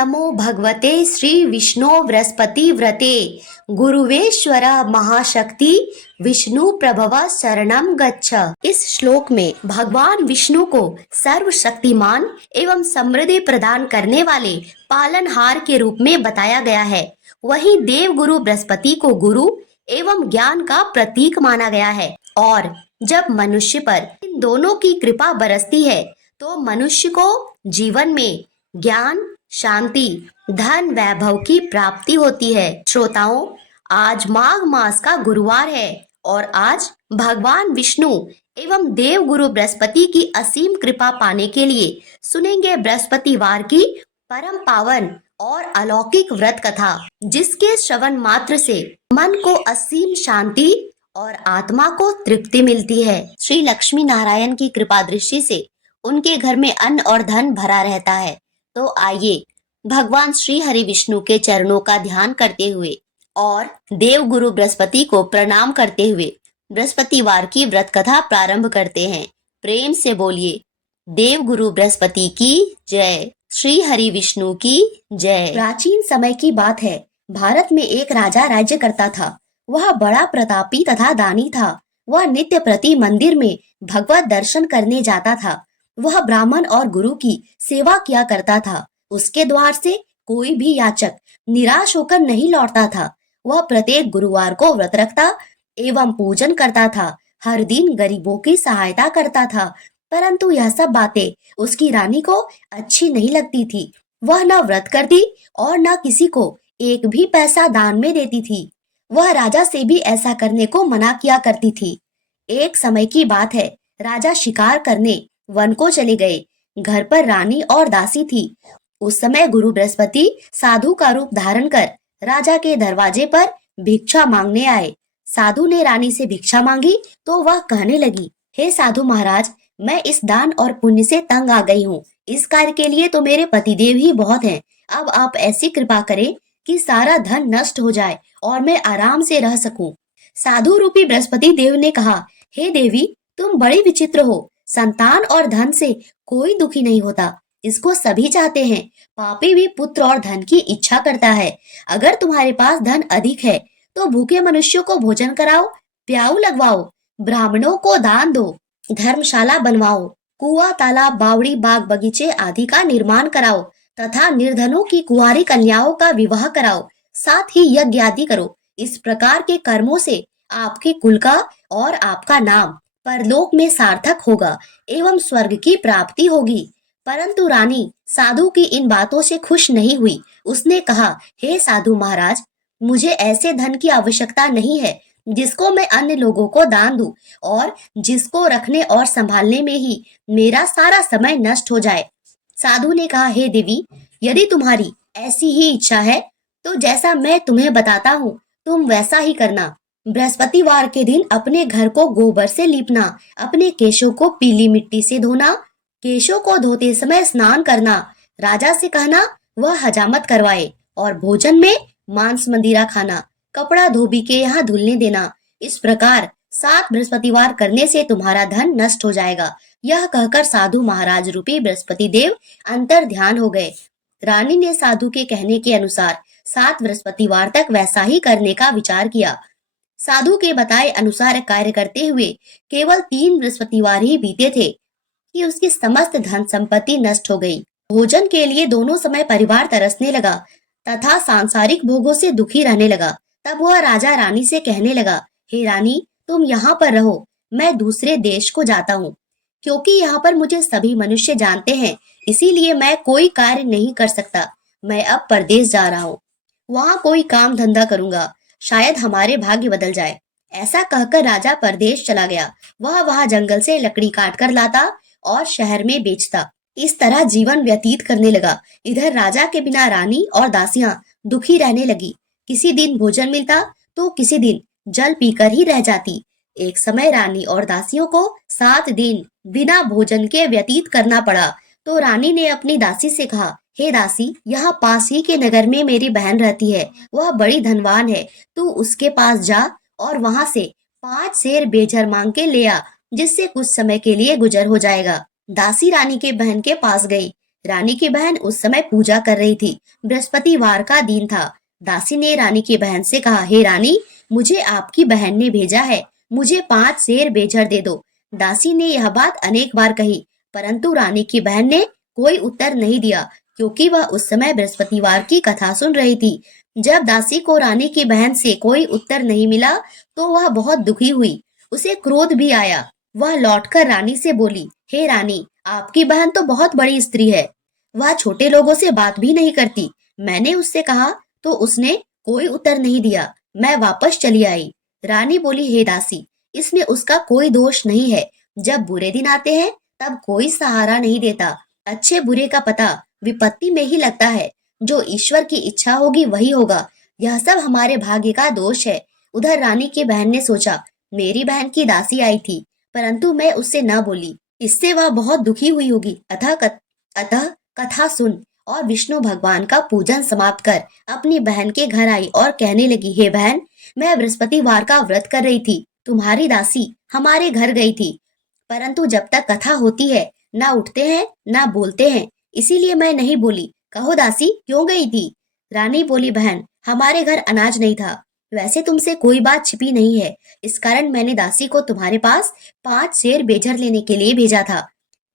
नमो भगवते श्री विष्णु बृहस्पति व्रते गुरुवेश्वर महाशक्ति विष्णु प्रभव शरणम गच्छ। इस श्लोक में भगवान विष्णु को सर्वशक्तिमान एवं समृद्धि प्रदान करने वाले पालनहार के रूप में बताया गया है। वहीं देव गुरु बृहस्पति को गुरु एवं ज्ञान का प्रतीक माना गया है और जब मनुष्य पर इन दोनों की कृपा बरसती है तो मनुष्य को जीवन में ज्ञान, शांति, धन, वैभव की प्राप्ति होती है। श्रोताओं, आज माघ मास का गुरुवार है और आज भगवान विष्णु एवं देव गुरु बृहस्पति की असीम कृपा पाने के लिए सुनेंगे बृहस्पतिवार की परम पावन और अलौकिक व्रत कथा, जिसके श्रवण मात्र से मन को असीम शांति और आत्मा को तृप्ति मिलती है। श्री लक्ष्मी नारायण की कृपा दृष्टि से उनके घर में अन्न और धन भरा रहता है। तो आइए भगवान श्री हरि विष्णु के चरणों का ध्यान करते हुए और देव गुरु बृहस्पति को प्रणाम करते हुए बृहस्पतिवार की व्रत कथा प्रारंभ करते हैं। प्रेम से बोलिए देव गुरु बृहस्पति की जय, श्री हरि विष्णु की जय। प्राचीन समय की बात है। भारत में एक राजा राज्य करता था। वह बड़ा प्रतापी तथा दानी था। वह नित्य प्रति मंदिर में भगवत दर्शन करने जाता था। वह ब्राह्मण और गुरु की सेवा किया करता था। उसके द्वार से कोई भी याचक निराश होकर नहीं लौटता था। वह प्रत्येक गुरुवार को व्रत रखता एवं पूजन करता था। हर दिन गरीबों की सहायता करता था। परंतु यह सब बातें उसकी रानी को अच्छी नहीं लगती थी। वह न व्रत करती और न किसी को एक भी पैसा दान में देती थी। वह राजा से भी ऐसा करने को मना किया करती थी। एक समय की बात है। राजा शिकार करने वन को चले गए। घर पर रानी और दासी थी। उस समय गुरु बृहस्पति साधु का रूप धारण कर राजा के दरवाजे पर भिक्षा मांगने आए। साधु ने रानी से भिक्षा मांगी तो वह कहने लगी, हे साधु महाराज, मैं इस दान और पुण्य से तंग आ गई हूँ। इस कार्य के लिए तो मेरे पतिदेव ही बहुत हैं। अब आप ऐसी कृपा करें कि सारा धन नष्ट हो जाए और मैं आराम से रह सकूं। साधु रूपी बृहस्पति देव ने कहा, हे देवी, तुम बड़ी विचित्र हो। संतान और धन से कोई दुखी नहीं होता, इसको सभी चाहते हैं। पापी भी पुत्र और धन की इच्छा करता है। अगर तुम्हारे पास धन अधिक है तो भूखे मनुष्यों को भोजन कराओ, प्याऊ लगवाओ, ब्राह्मणों को दान दो, धर्मशाला बनवाओ, कुआं, तालाब, बावड़ी, बाग बगीचे आदि का निर्माण कराओ तथा निर्धनों की कुंवारी कन्याओं का विवाह कराओ। साथ ही यज्ञ आदि करो। इस प्रकार के कर्मों से आपके कुल का और आपका नाम परलोक में सार्थक होगा एवं स्वर्ग की प्राप्ति होगी। परंतु रानी साधु की इन बातों से खुश नहीं हुई। उसने कहा, हे साधु महाराज, मुझे ऐसे धन की आवश्यकता नहीं है जिसको मैं अन्य लोगों को दान दूं और जिसको रखने और संभालने में ही मेरा सारा समय नष्ट हो जाए। साधु ने कहा, हे देवी, यदि तुम्हारी ऐसी ही इच्छा है तो जैसा मैं तुम्हें बताता हूँ तुम वैसा ही करना। बृहस्पतिवार के दिन अपने घर को गोबर से लीपना, अपने केशों को पीली मिट्टी से धोना, केशों को धोते समय स्नान करना, राजा से कहना वह हजामत करवाए और भोजन में मांस मंदिरा खाना, कपड़ा धोबी के यहाँ धुलने देना। इस प्रकार 7 बृहस्पतिवार करने से तुम्हारा धन नष्ट हो जाएगा। यह कहकर साधु महाराज रूपी बृहस्पति देव अंतर ध्यान हो गए। रानी ने साधु के कहने के अनुसार 7 बृहस्पतिवार तक वैसा ही करने का विचार किया। साधु के बताए अनुसार कार्य करते हुए केवल 3 बृहस्पतिवार ही बीते थे कि उसकी समस्त धन संपत्ति नष्ट हो गई। भोजन के लिए दोनों समय परिवार तरसने लगा तथा सांसारिक भोगों से दुखी रहने लगा। तब वह राजा रानी से कहने लगा, हे रानी, तुम यहाँ पर रहो, मैं दूसरे देश को जाता हूँ। क्योंकि यहाँ पर मुझे सभी मनुष्य जानते हैं, इसीलिए मैं कोई कार्य नहीं कर सकता। मैं अब परदेश जा रहा हूँ, वहाँ कोई काम धंधा करूंगा, शायद हमारे भाग्य बदल जाए। ऐसा कहकर राजा परदेश चला गया। वह वहां जंगल से लकड़ी काट कर लाता और शहर में बेचता। इस तरह जीवन व्यतीत करने लगा। इधर राजा के बिना रानी और दासियां दुखी रहने लगी। किसी दिन भोजन मिलता तो किसी दिन जल पीकर ही रह जाती। एक समय रानी और दासियों को 7 दिन बिना भोजन के व्यतीत करना पड़ा। तो रानी ने अपनी दासी से कहा, हे दासी, यहाँ पास ही के नगर में मेरी बहन रहती है। वह बड़ी धनवान है। तू उसके पास जा और वहाँ से 5 सेर बेजर मांग के ले आ, जिससे कुछ समय के लिए गुजर हो जाएगा। दासी रानी के बहन के पास गई। रानी की बहन उस समय पूजा कर रही थी। बृहस्पतिवार का दिन था। दासी ने रानी की बहन से कहा, हे रानी, मुझे आपकी बहन ने भेजा है, मुझे 5 शेर बेजर दे दो। दासी ने यह बात अनेक बार कही, परंतु रानी की बहन ने कोई उत्तर नहीं दिया, क्योंकि वह उस समय बृहस्पतिवार की कथा सुन रही थी। जब दासी को रानी की बहन से कोई उत्तर नहीं मिला, तो वह बहुत दुखी हुई। उसे क्रोध भी आया। वह लौटकर रानी से बोली, हे रानी, आपकी बहन तो बहुत बड़ी स्त्री है, वह छोटे लोगों से बात भी नहीं करती। मैंने उससे कहा तो उसने कोई उत्तर नहीं दिया। मैं वापस चली आई। रानी बोली, हे दासी, इसमें उसका कोई दोष नहीं है। जब बुरे दिन आते हैं तब कोई सहारा नहीं देता। अच्छे बुरे का पता विपत्ति में ही लगता है। जो ईश्वर की इच्छा होगी वही होगा। यह सब हमारे भाग्य का दोष है। उधर रानी की बहन ने सोचा, मेरी बहन की दासी आई थी, परंतु मैं उससे न बोली, इससे वह बहुत दुखी हुई होगी। अतः कथा सुन और विष्णु भगवान का पूजन समाप्त कर अपनी बहन के घर आई और कहने लगी, हे बहन, मैं बृहस्पतिवार का व्रत कर रही थी। तुम्हारी दासी हमारे घर गई थी, परंतु जब तक कथा होती है ना उठते हैं ना बोलते हैं, इसीलिए मैं नहीं बोली। कहो दासी, क्यों गई थी? रानी बोली, बहन, हमारे घर अनाज नहीं था। वैसे तुमसे कोई बात छिपी नहीं है, इस कारण मैंने दासी को तुम्हारे पास 5 शेर बेजर लेने के लिए भेजा था।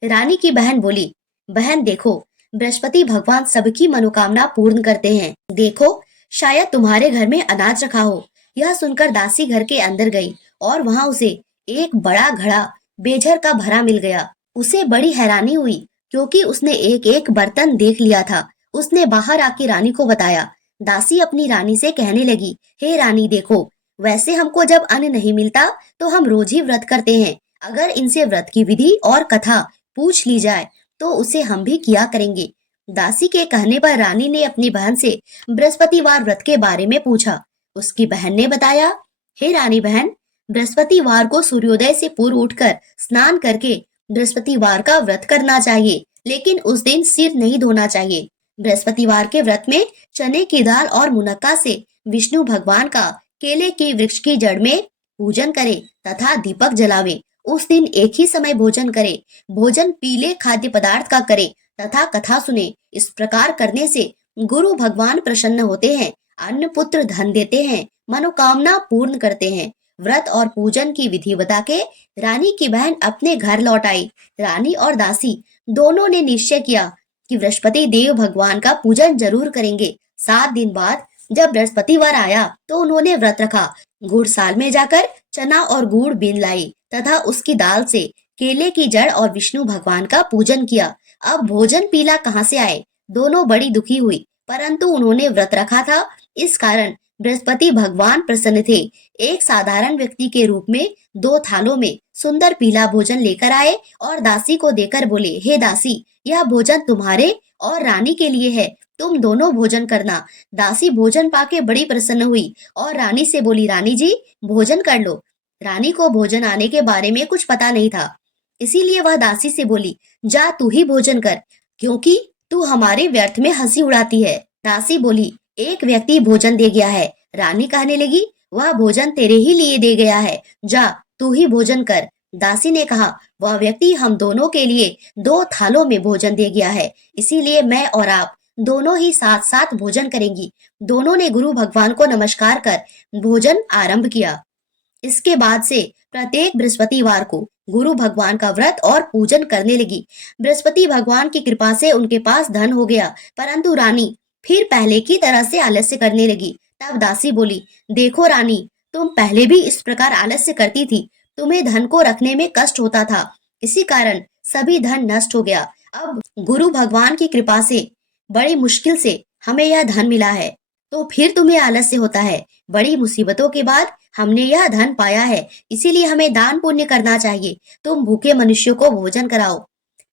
रानी की बहन बोली, बहन देखो, बृहस्पति भगवान सबकी मनोकामना पूर्ण करते हैं। देखो, शायद तुम्हारे घर में अनाज रखा हो। यह सुनकर दासी घर के अंदर गई और वहां उसे एक बड़ा घड़ा बेजर का भरा मिल गया। उसे बड़ी हैरानी हुई, क्योंकि उसने एक एक बर्तन देख लिया था। उसने बाहर आके रानी को बताया। दासी अपनी रानी से कहने लगी, हे रानी देखो, वैसे हमको जब अन्न नहीं मिलता तो हम रोज ही व्रत करते हैं। अगर इनसे व्रत की विधि और कथा पूछ ली जाए तो उसे हम भी किया करेंगे। दासी के कहने पर रानी ने अपनी बहन से बृहस्पतिवार व्रत के बारे में पूछा। उसकी बहन ने बताया, हे रानी बहन, बृहस्पतिवार को सूर्योदय से पूर्व उठकर स्नान करके बृहस्पतिवार का व्रत करना चाहिए, लेकिन उस दिन सिर नहीं धोना चाहिए। बृहस्पतिवार के व्रत में चने की दाल और मुनक्का से विष्णु भगवान का केले के वृक्ष की जड़ में पूजन करे तथा दीपक जलावे। उस दिन एक ही समय भोजन करे। भोजन पीले खाद्य पदार्थ का करे तथा कथा सुने। इस प्रकार करने से गुरु भगवान प्रसन्न होते हैं, अन्न पुत्र धन देते हैं, मनोकामना पूर्ण करते हैं। व्रत और पूजन की विधि बता के रानी की बहन अपने घर लौट आई। रानी और दासी दोनों ने निश्चय किया कि बृहस्पति देव भगवान का पूजन जरूर करेंगे। 7 दिन बाद जब बृहस्पतिवार आया तो उन्होंने व्रत रखा। गुड़साल में जाकर चना और गुड़ बीन लाई तथा उसकी दाल से केले की जड़ और विष्णु भगवान का पूजन किया। अब भोजन पीला कहाँ से आए? दोनों बड़ी दुखी हुई, परंतु उन्होंने व्रत रखा था, इस कारण बृहस्पति भगवान प्रसन्न थे। एक साधारण व्यक्ति के रूप में 2 थालों में सुंदर पीला भोजन लेकर आए और दासी को देकर बोले, हे दासी, यह भोजन तुम्हारे और रानी के लिए है, तुम दोनों भोजन करना। दासी भोजन पाके बड़ी प्रसन्न हुई और रानी से बोली, रानी जी, भोजन कर लो। रानी को भोजन आने के बारे में कुछ पता नहीं था, इसीलिए वह दासी से बोली, जा तू ही भोजन कर, क्योंकि तू हमारे व्यर्थ में हंसी उड़ाती है। दासी बोली, एक व्यक्ति भोजन दे गया है। रानी कहने लगी, वह भोजन तेरे ही लिए दे गया है, जा तू ही भोजन कर। दासी ने कहा, वह व्यक्ति हम दोनों के लिए 2 थालों में भोजन दे गया है, इसीलिए मैं और आप दोनों ही साथ साथ भोजन करेंगी। दोनों ने गुरु भगवान को नमस्कार कर भोजन आरंभ किया। इसके बाद से प्रत्येक बृहस्पतिवार को गुरु भगवान का व्रत और पूजन करने लगी। बृहस्पति भगवान की कृपा से उनके पास धन हो गया, परंतु रानी फिर पहले की तरह से आलस्य करने लगी। तब दासी बोली, देखो रानी, तुम पहले भी इस प्रकार आलस्य करती थी, तुम्हें धन को रखने में कष्ट होता था, इसी कारण सभी धन नष्ट हो गया। अब गुरु भगवान की कृपा से बड़ी मुश्किल से हमें यह धन मिला है, तो फिर तुम्हें आलस्य होता है। बड़ी मुसीबतों के बाद हमने यह धन पाया है, इसीलिए हमें दान पुण्य करना चाहिए। तुम भूखे मनुष्यों को भोजन कराओ,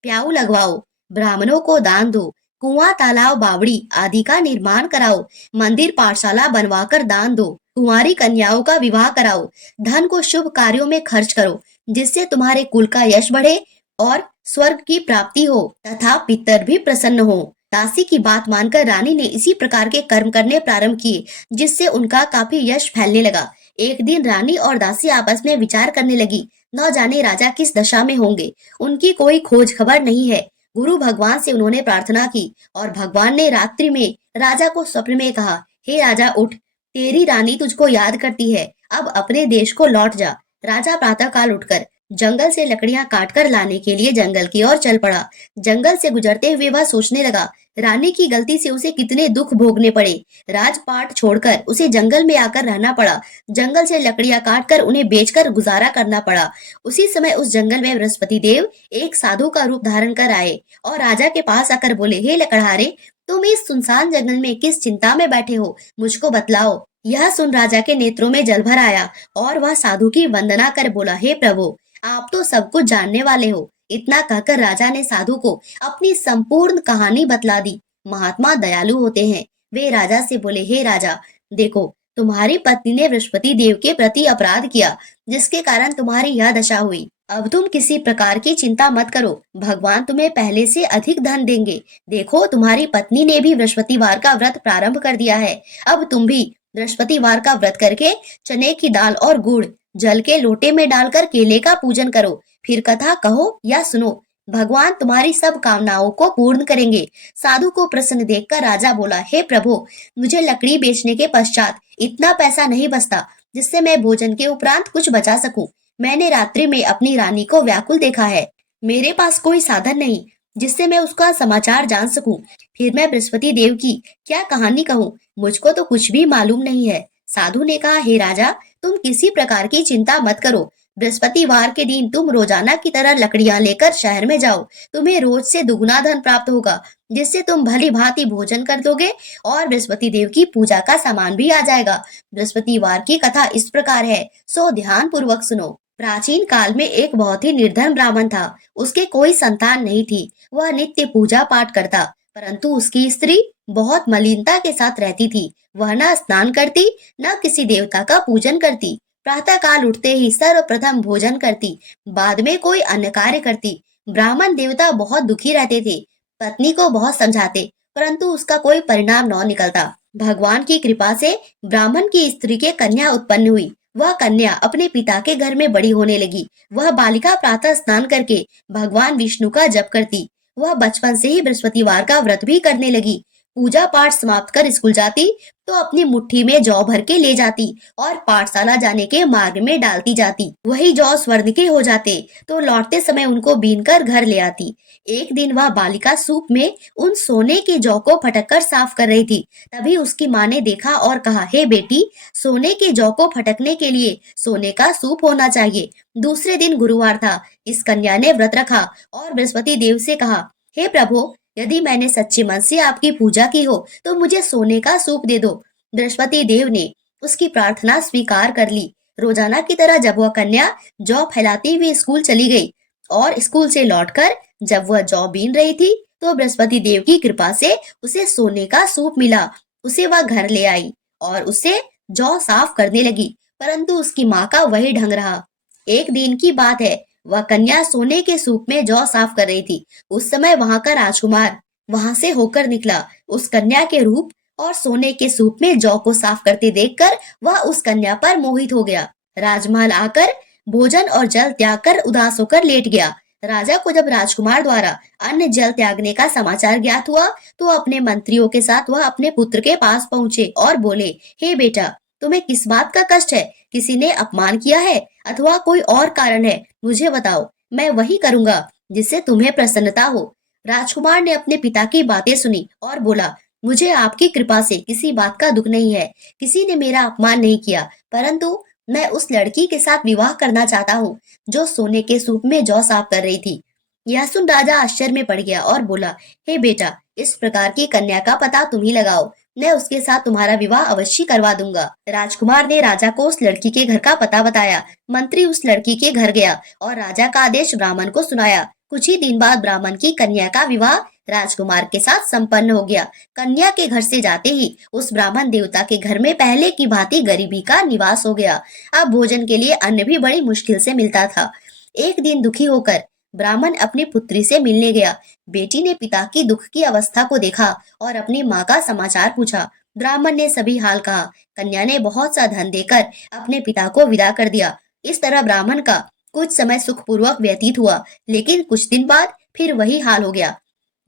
प्याऊ लगवाओ, ब्राह्मणों को दान दो, कुआं तालाब बावड़ी आदि का निर्माण कराओ, मंदिर पाठशाला बनवाकर दान दो, कुंवारी कन्याओं का विवाह कराओ, धन को शुभ कार्यों में खर्च करो, जिससे तुम्हारे कुल का यश बढ़े और स्वर्ग की प्राप्ति हो तथा पितर भी प्रसन्न हो। दासी की बात मानकर रानी ने इसी प्रकार के कर्म करने प्रारंभ किए, जिससे उनका काफी यश फैलने लगा। एक दिन रानी और दासी आपस में विचार करने लगी, न जाने राजा किस दशा में होंगे, उनकी कोई खोज खबर नहीं है। गुरु भगवान से उन्होंने प्रार्थना की और भगवान ने रात्रि में राजा को स्वप्न में कहा, हे राजा उठ, तेरी रानी तुझको याद करती है, अब अपने देश को लौट जा। राजा प्रातःकाल उठकर जंगल से लकड़ियां काटकर लाने के लिए जंगल की ओर चल पड़ा। जंगल से गुजरते हुए वह सोचने लगा, रानी की गलती से उसे कितने दुख भोगने पड़े। राजपाट छोड़कर उसे जंगल में आकर रहना पड़ा। जंगल से लकड़ियां काटकर उन्हें बेचकर गुजारा करना पड़ा। उसी समय उस जंगल में बृहस्पति देव एक साधु का रूप धारण कर आए और राजा के पास आकर बोले, हे लकड़हारे, तुम इस सुनसान जंगल में किस चिंता में बैठे हो, मुझको बतलाओ। यह सुन राजा के नेत्रों में जल भर आया और वह साधु की वंदना कर बोला, हे प्रभु, आप तो सब कुछ जानने वाले हो। इतना कहकर राजा ने साधु को अपनी संपूर्ण कहानी बतला दी। महात्मा दयालु होते हैं। वे राजा से बोले, हे राजा, देखो, तुम्हारी पत्नी ने बृहस्पति देव के प्रति अपराध किया, जिसके कारण तुम्हारी यह दशा हुई। अब तुम किसी प्रकार की चिंता मत करो, भगवान तुम्हें पहले से अधिक धन देंगे। देखो, तुम्हारी पत्नी ने भी बृहस्पतिवार का व्रत प्रारंभ कर दिया है। अब तुम भी बृहस्पतिवार का व्रत करके चने की दाल और गुड़ जल के लोटे में डालकर केले का पूजन करो, फिर कथा कहो या सुनो। भगवान तुम्हारी सब कामनाओं को पूर्ण करेंगे। साधु को प्रसन्न देखकर राजा बोला, हे प्रभु, मुझे लकड़ी बेचने के पश्चात इतना पैसा नहीं बचता जिससे मैं भोजन के उपरांत कुछ बचा सकूं। मैंने रात्रि में अपनी रानी को व्याकुल देखा है। मेरे पास कोई साधन नहीं जिससे मैं उसका समाचार जान सकूं। फिर मैं बृहस्पति देव की क्या कहानी कहूँ, मुझको तो कुछ भी मालूम नहीं है। साधु ने कहा, हे राजा, तुम किसी प्रकार की चिंता मत करो। बृहस्पतिवार के दिन तुम रोजाना की तरह लकड़ियां लेकर शहर में जाओ। तुम्हें रोज से दुगुना धन प्राप्त होगा, जिससे तुम भली भांति भोजन कर दोगे और बृहस्पति देव की पूजा का सामान भी आ जाएगा। बृहस्पतिवार की कथा इस प्रकार है, सो ध्यान पूर्वक सुनो। प्राचीन काल में एक बहुत ही निर्धन ब्राह्मण था। उसके कोई संतान नहीं थी। वह नित्य पूजा पाठ करता, परंतु उसकी स्त्री बहुत मलिनता के साथ रहती थी। वह न स्नान करती, न किसी देवता का पूजन करती। प्रातः काल उठते ही सर्वप्रथम भोजन करती, बाद में कोई अन्य कार्य करती। ब्राह्मण देवता बहुत दुखी रहते थे। पत्नी को बहुत समझाते, परंतु उसका कोई परिणाम न निकलता। भगवान की कृपा से ब्राह्मण की स्त्री के कन्या उत्पन्न हुई। वह कन्या अपने पिता के घर में बड़ी होने लगी। वह बालिका प्रातः स्नान करके भगवान विष्णु का जप करती। वह बचपन से ही बृहस्पतिवार का व्रत भी करने लगी। पूजा पाठ समाप्त कर स्कूल जाती तो अपनी मुट्ठी में जौ भर के ले जाती और पाठशाला जाने के मार्ग में डालती जाती। वही जौ स्वर्ण के हो जाते तो लौटते समय उनको बीन कर घर ले आती। एक दिन वह बालिका सूप में उन सोने के जौ को फटक कर साफ कर रही थी। तभी उसकी माँ ने देखा और कहा, हे बेटी, सोने के जौ को फटकने के लिए सोने का सूप होना चाहिए। दूसरे दिन गुरुवार था। इस कन्या ने व्रत रखा और बृहस्पति देव से कहा, हे प्रभु, यदि मैंने सच्चे मन से आपकी पूजा की हो तो मुझे सोने का सूप दे दो। बृहस्पति देव ने उसकी प्रार्थना स्वीकार कर ली। रोजाना की तरह जब वह कन्या जौ फैलाती हुई स्कूल चली गई और स्कूल से लौटकर जब वह जौ बीन रही थी तो बृहस्पति देव की कृपा से उसे सोने का सूप मिला। उसे वह घर ले आई और उसे जौ साफ करने लगी, परंतु उसकी माँ का वही ढंग रहा। एक दिन की बात है, वह कन्या सोने के सूप में जौ साफ कर रही थी। उस समय वहां का राजकुमार वहां से होकर निकला। उस कन्या के रूप और सोने के सूप में जौ को साफ करते देखकर वह उस कन्या पर मोहित हो गया। राजमहल आकर भोजन और जल त्याग कर उदास होकर लेट गया। राजा को जब राजकुमार द्वारा अन्न जल त्यागने का समाचार ज्ञात हुआ तो अपने मंत्रियों के साथ वह अपने पुत्र के पास पहुंचे और बोले, हे बेटा, तुम्हें किस बात का कष्ट है? किसी ने अपमान किया है अथवा कोई और कारण है? मुझे बताओ, मैं वही करूंगा जिससे तुम्हें प्रसन्नता हो। राजकुमार ने अपने पिता की बातें सुनी और बोला, मुझे आपकी कृपा से किसी बात का दुख नहीं है। किसी ने मेरा अपमान नहीं किया, परंतु मैं उस लड़की के साथ विवाह करना चाहता हूँ जो सोने के सूप में जौ साफ कर रही थी। यह सुन राजा आश्चर्य में पड़ गया और बोला, हे बेटा, इस प्रकार की कन्या का पता तुम ही लगाओ। मैं उसके साथ तुम्हारा विवाह अवश्य करवा दूंगा। राजकुमार ने राजा को उस लड़की के घर का पता बताया। मंत्री उस लड़की के घर गया और राजा का आदेश ब्राह्मण को सुनाया। कुछ ही दिन बाद ब्राह्मण की कन्या का विवाह राजकुमार के साथ संपन्न हो गया। कन्या के घर से जाते ही उस ब्राह्मण देवता के घर में पहले की भांति गरीबी का निवास हो गया। अब भोजन के लिए अन्न भी बड़ी मुश्किल से मिलता था। एक दिन दुखी होकर ब्राह्मण अपनी पुत्री से मिलने गया। बेटी ने पिता की दुख की अवस्था को देखा और अपनी माँ का समाचार पूछा। ब्राह्मण ने सभी हाल कहा। कन्या ने बहुत सा धन देकर अपने पिता को विदा कर दिया। इस तरह ब्राह्मण का कुछ समय सुखपूर्वक व्यतीत हुआ, लेकिन कुछ दिन बाद फिर वही हाल हो गया।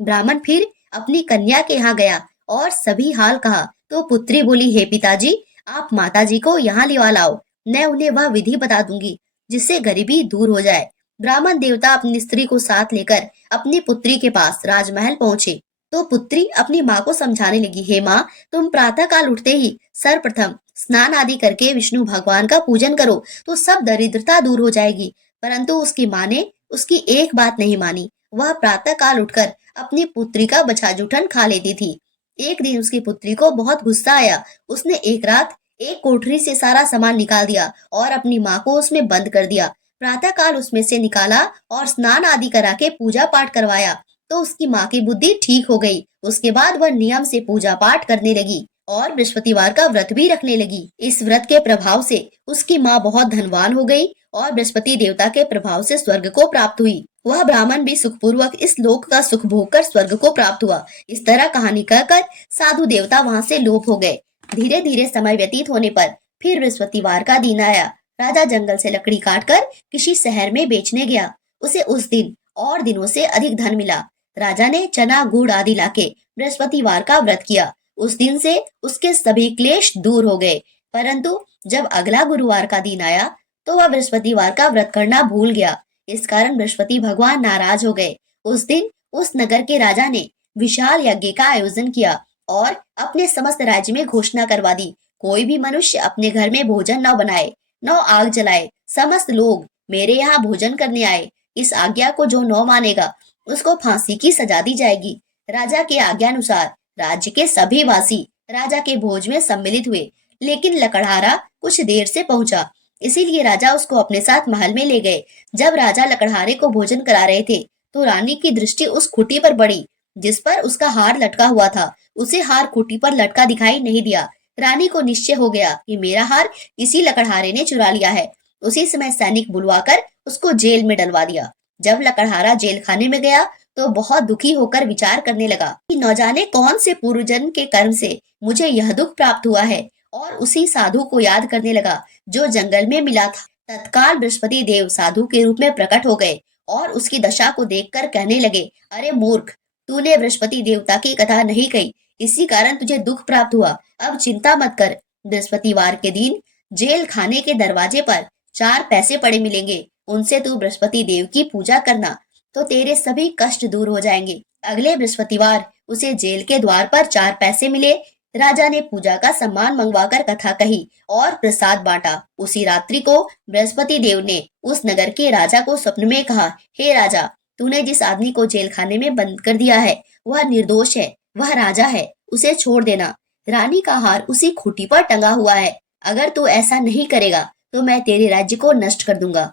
ब्राह्मण फिर अपनी कन्या के यहाँ गया और सभी हाल कहा तो पुत्री बोली, हे पिताजी, आप माताजी को यहाँ लिवा लाओ, मैं उन्हें वह विधि बता दूंगी जिससे गरीबी दूर हो जाए। ब्राह्मण देवता अपनी स्त्री को साथ लेकर अपनी पुत्री के पास राजमहल पहुंचे तो पुत्री अपनी माँ को समझाने लगी, हे माँ, तुम प्रातः काल उठते ही सर्वप्रथम स्नान आदि करके विष्णु भगवान का पूजन करो तो सब दरिद्रता दूर हो जाएगी। परंतु उसकी माँ ने उसकी एक बात नहीं मानी। वह प्रातः काल उठकर अपनी पुत्री का बछा जूठन खा लेती थी। एक दिन उसकी पुत्री को बहुत गुस्सा आया। उसने एक रात एक कोठरी से सारा सामान निकाल दिया और अपनी माँ को उसमें बंद कर दिया। प्रातः काल उसमें से निकाला और स्नान आदि करा के पूजा पाठ करवाया तो उसकी माँ की बुद्धि ठीक हो गई। उसके बाद वह नियम से पूजा पाठ करने लगी और बृहस्पतिवार का व्रत भी रखने लगी। इस व्रत के प्रभाव से उसकी माँ बहुत धनवान हो गई और बृहस्पति देवता के प्रभाव से स्वर्ग को प्राप्त हुई। वह ब्राह्मण भी सुखपूर्वक इस लोक का सुख भोग कर स्वर्ग को प्राप्त हुआ। इस तरह कहानी कहकर साधु देवता वहाँ से लोप हो गए। धीरे धीरे समय व्यतीत होने पर फिर बृहस्पतिवार का दिन आया। राजा जंगल से लकड़ी काटकर किसी शहर में बेचने गया। उसे उस दिन और दिनों से अधिक धन मिला। राजा ने चना गुड़ आदि लाके बृहस्पतिवार का व्रत किया। उस दिन से उसके सभी क्लेश दूर हो गए। परंतु जब अगला गुरुवार का दिन आया तो वह बृहस्पतिवार का व्रत करना भूल गया। इस कारण बृहस्पति भगवान नाराज हो गए। उस दिन उस नगर के राजा ने विशाल यज्ञ का आयोजन किया और अपने समस्त राज्य में घोषणा करवा दी, कोई भी मनुष्य अपने घर में भोजन न बनाए, न आग जलाए। समस्त लोग मेरे यहाँ भोजन करने आए। इस आज्ञा को जो न मानेगा उसको फांसी की सजा दी जाएगी। राजा के आज्ञानुसार राज्य के सभी वासी राजा के भोज में सम्मिलित हुए, लेकिन लकड़हारा कुछ देर से पहुंचा, इसीलिए राजा उसको अपने साथ महल में ले गए। जब राजा लकड़हारे को भोजन करा रहे थे तो रानी की दृष्टि उस खूंटी पर पड़ी जिस पर उसका हार लटका हुआ था। उसे हार खूंटी पर लटका दिखाई नहीं दिया। रानी को निश्चय हो गया कि मेरा हार इसी लकड़हारे ने चुरा लिया है। उसी समय सैनिक बुलवाकर उसको जेल में डलवा दिया। जब लकड़हारा जेल खाने में गया तो बहुत दुखी होकर विचार करने लगा कि न जाने कौन से पूर्व जन्म के कर्म से मुझे यह दुख प्राप्त हुआ है, और उसी साधु को याद करने लगा जो जंगल में मिला था। तत्काल बृहस्पति देव साधु के रूप में प्रकट हो गए और उसकी दशा को देखकर कहने लगे, अरे मूर्ख, तूने बृहस्पति देवता की कथा नहीं कही, इसी कारण तुझे दुख प्राप्त हुआ। अब चिंता मत कर, बृहस्पतिवार के दिन जेल खाने के दरवाजे पर 4 पैसे पड़े मिलेंगे, उनसे तू बृहस्पति देव की पूजा करना तो तेरे सभी कष्ट दूर हो जाएंगे। अगले बृहस्पतिवार उसे जेल के द्वार पर 4 पैसे मिले। राजा ने पूजा का सामान मंगवाकर कथा कही और प्रसाद बांटा। उसी रात्रि को बृहस्पति देव ने उस नगर के राजा को स्वप्न में कहा, हे राजा, तूने जिस आदमी को जेल खाने में बंद कर दिया है वह निर्दोष है, वह राजा है, उसे छोड़ देना। रानी का हार उसी खूंटी पर टंगा हुआ है। अगर तू ऐसा नहीं करेगा तो मैं तेरे राज्य को नष्ट कर दूंगा।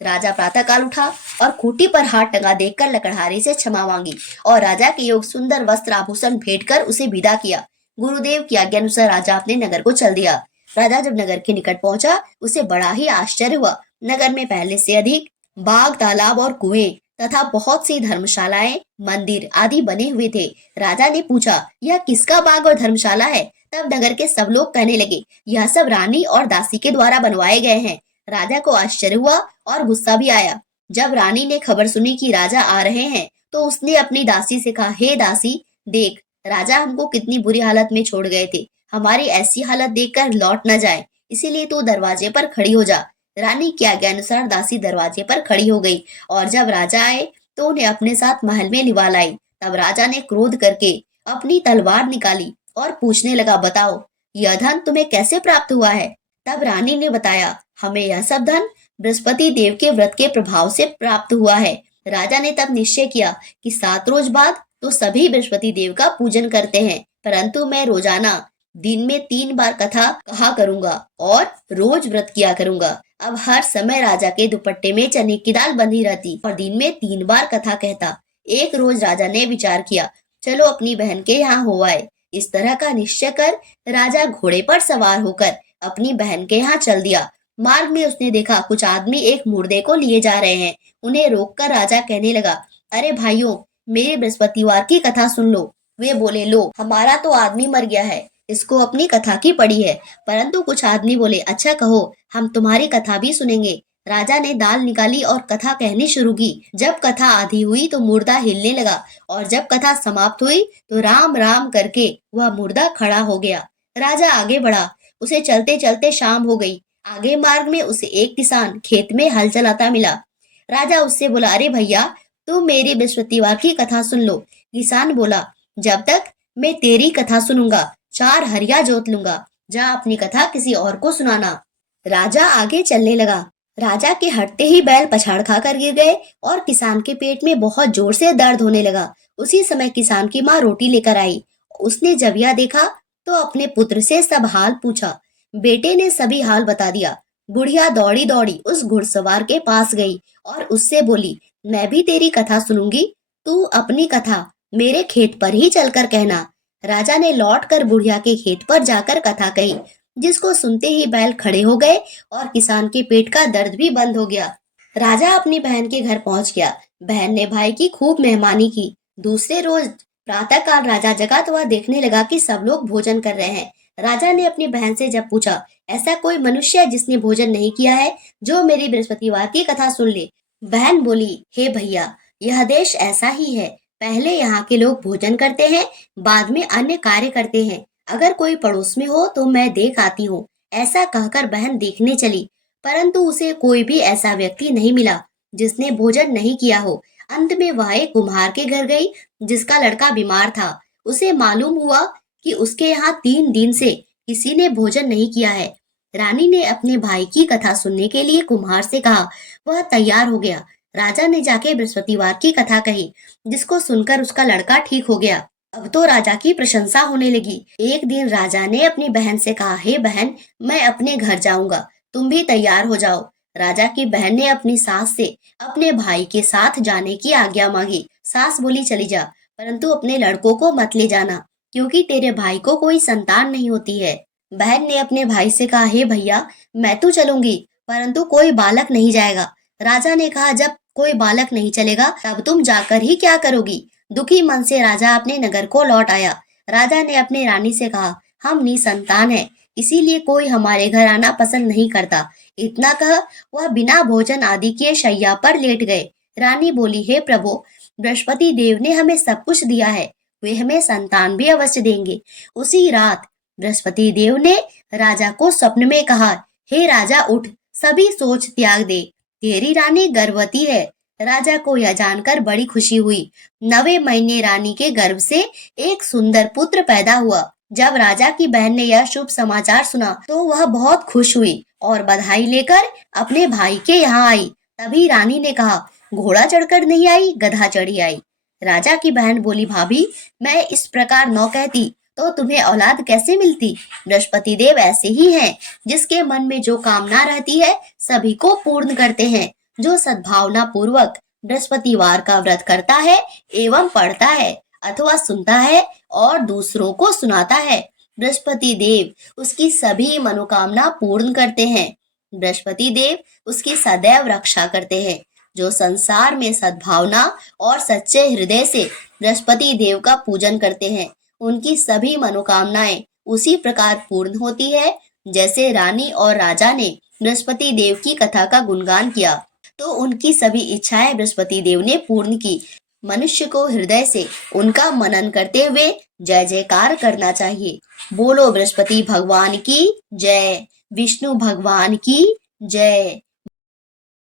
राजा प्रातःकाल उठा और खूंटी पर हाथ टंगा देखकर लकड़हारे से क्षमा मांगी और राजा के योग सुंदर वस्त्र आभूषण भेंट कर उसे विदा किया। गुरुदेव की आज्ञा अनुसार राजा अपने नगर को चल दिया। राजा जब नगर के निकट पहुंचा उसे बड़ा ही आश्चर्य हुआ। नगर में पहले से अधिक बाग, तालाब और कुएं तथा बहुत सी धर्मशालाएं, मंदिर आदि बने हुए थे। राजा ने पूछा, यह किसका बाग और धर्मशाला है? तब नगर के सब लोग कहने लगे, यह सब रानी और दासी के द्वारा बनवाए गए हैं। राजा को आश्चर्य हुआ और गुस्सा भी आया। जब रानी ने खबर सुनी कि राजा आ रहे हैं तो उसने अपनी दासी से कहा, हे दासी, देख, राजा हमको कितनी बुरी हालत में छोड़ गए थे, हमारी ऐसी हालत देखकर लौट न जाए, इसीलिए तू दरवाजे पर खड़ी हो जा। रानी की आज्ञा अनुसार दासी दरवाजे पर खड़ी हो गई और जब राजा आए तो उन्हें अपने साथ महल में लिवा लाई। तब राजा ने क्रोध करके अपनी तलवार निकाली और पूछने लगा, बताओ, यह धन तुम्हें कैसे प्राप्त हुआ है? तब रानी ने बताया, हमें यह सब धन बृहस्पति देव के व्रत के प्रभाव से प्राप्त हुआ है। राजा ने तब निश्चय किया कि 7 रोज बाद तो सभी बृहस्पति देव का पूजन करते हैं, परंतु मैं रोजाना दिन में 3 बार कथा कहा करूंगा और रोज व्रत किया करूंगा। अब हर समय राजा के दुपट्टे में चने की दाल बंधी रहती और दिन में 3 बार कथा कहता। एक रोज राजा ने विचार किया, चलो अपनी बहन के यहाँ हो आए। इस तरह का निश्चय कर राजा घोड़े पर सवार होकर अपनी बहन के यहाँ चल दिया। मार्ग में उसने देखा कुछ आदमी एक मुर्दे को लिए जा रहे हैं। उन्हें रोककर राजा कहने लगा, अरे भाइयों, मेरे बृहस्पतिवार की कथा सुन लो। वे बोले, लो, हमारा तो आदमी मर गया है, इसको अपनी कथा की पड़ी है। परंतु कुछ आदमी बोले, अच्छा कहो, हम तुम्हारी कथा भी सुनेंगे। राजा ने दाल निकाली और कथा कहनी शुरू की। जब कथा आधी हुई तो मुर्दा हिलने लगा और जब कथा समाप्त हुई तो राम राम करके वह मुर्दा खड़ा हो गया। राजा आगे बढ़ा। उसे चलते चलते शाम हो गई। आगे मार्ग में उसे एक किसान खेत में हल चलाता मिला। राजा उससे बोला, अरे भैया, तुम मेरी बृहस्पतिवार की कथा सुन लो। किसान बोला, जब तक मैं तेरी कथा सुनूंगा 4 हरिया जोत लूंगा। जा अपनी कथा किसी और को सुनाना। राजा आगे चलने लगा। राजा के हटते ही बैल पछाड़ खाकर गिर गए और किसान के पेट में बहुत जोर से दर्द होने लगा। उसी समय किसान की माँ रोटी लेकर आई। उसने जब यह देखा तो अपने पुत्र से सब हाल पूछा। बेटे ने सभी हाल बता दिया। बुढ़िया दौड़ी दौड़ी उस घुड़सवार के पास गई और उससे बोली, मैं भी तेरी कथा सुनूंगी, तू अपनी कथा मेरे खेत पर ही चलकर कहना। राजा ने लौटकर बुढ़िया के खेत पर जाकर कथा कही, जिसको सुनते ही बैल खड़े हो गए और किसान के पेट का दर्द भी बंद हो गया। राजा अपनी बहन के घर पहुंच गया। बहन ने भाई की खूब मेहमानी की। दूसरे रोज प्रातःकाल राजा जगा तो वह देखने लगा कि सब लोग भोजन कर रहे हैं। राजा ने अपनी बहन से जब पूछा, ऐसा कोई मनुष्य है जिसने भोजन नहीं किया है, जो मेरी बृहस्पतिवार की कथा सुन ले? बहन बोली, हे भैया, यह देश ऐसा ही है। पहले यहाँ के लोग भोजन करते हैं, बाद में अन्य कार्य करते हैं। अगर कोई पड़ोस में हो तो मैं देख आती हूँ। ऐसा कहकर बहन देखने चली, परंतु उसे कोई भी ऐसा व्यक्ति नहीं मिला जिसने भोजन नहीं किया हो। अंत में वह एक कुम्हार के घर गई जिसका लड़का बीमार था। उसे मालूम हुआ कि उसके यहाँ 3 दिन से किसी ने भोजन नहीं किया है। रानी ने अपने भाई की कथा सुनने के लिए कुम्हार से कहा। वह तैयार हो गया। राजा ने जाके बृहस्पतिवार की कथा कही, जिसको सुनकर उसका लड़का ठीक हो गया। अब तो राजा की प्रशंसा होने लगी। एक दिन राजा ने अपनी बहन से कहा, हे बहन, मैं अपने घर जाऊंगा, तुम भी तैयार हो जाओ। राजा की बहन ने अपनी सास से अपने भाई के साथ जाने की आज्ञा मांगी। सास बोली, चली जा, परंतु अपने लड़कों को मत ले जाना, क्योंकि तेरे भाई को कोई संतान नहीं होती है। बहन ने अपने भाई से कहा, हे भैया, मैं तो चलूंगी, परंतु कोई बालक नहीं जाएगा। राजा ने कहा, जब कोई बालक नहीं चलेगा तब तुम जाकर ही क्या करोगी? दुखी मन से राजा अपने नगर को लौट आया। राजा ने अपने रानी से कहा, हम निसंतान हैं, इसीलिए कोई हमारे घर आना पसंद नहीं करता। इतना कह वह बिना भोजन आदि के शैया पर लेट गए। रानी बोली, हे प्रभु, बृहस्पति देव ने हमें सब कुछ दिया है, वे हमें संतान भी अवश्य देंगे। उसी रात बृहस्पति देव ने राजा को स्वप्न में कहा, हे राजा, उठ, सभी सोच त्याग दे, तेरी रानी गर्भवती है। राजा को यह जानकर बड़ी खुशी हुई। 9वें महीने रानी के गर्भ से एक सुंदर पुत्र पैदा हुआ। जब राजा की बहन ने यह शुभ समाचार सुना तो वह बहुत खुश हुई और बधाई लेकर अपने भाई के यहाँ आई। तभी रानी ने कहा, घोड़ा चढ़कर नहीं आई, गधा चढ़ी आई। राजा की बहन बोली, भाभी, मैं इस प्रकार न कहती तो तुम्हें औलाद कैसे मिलती? बृहस्पति देव ऐसे ही हैं, जिसके मन में जो कामना रहती है सभी को पूर्ण करते हैं। जो सद्भावना पूर्वक बृहस्पतिवार का व्रत करता है एवं पढ़ता है अथवा सुनता है और दूसरों को सुनाता है, बृहस्पति देव उसकी सभी मनोकामना पूर्ण करते हैं। बृहस्पति देव उसकी सदैव रक्षा करते हैं। जो संसार में सद्भावना और सच्चे हृदय से बृहस्पति देव का पूजन करते हैं, उनकी सभी मनोकामनाएं उसी प्रकार पूर्ण होती है जैसे रानी और राजा ने बृहस्पति देव की कथा का गुणगान किया तो उनकी सभी इच्छाएं बृहस्पति देव ने पूर्ण की। मनुष्य को हृदय से उनका मनन करते हुए जय जयकार करना चाहिए। बोलो बृहस्पति भगवान की जय, विष्णु भगवान की जय।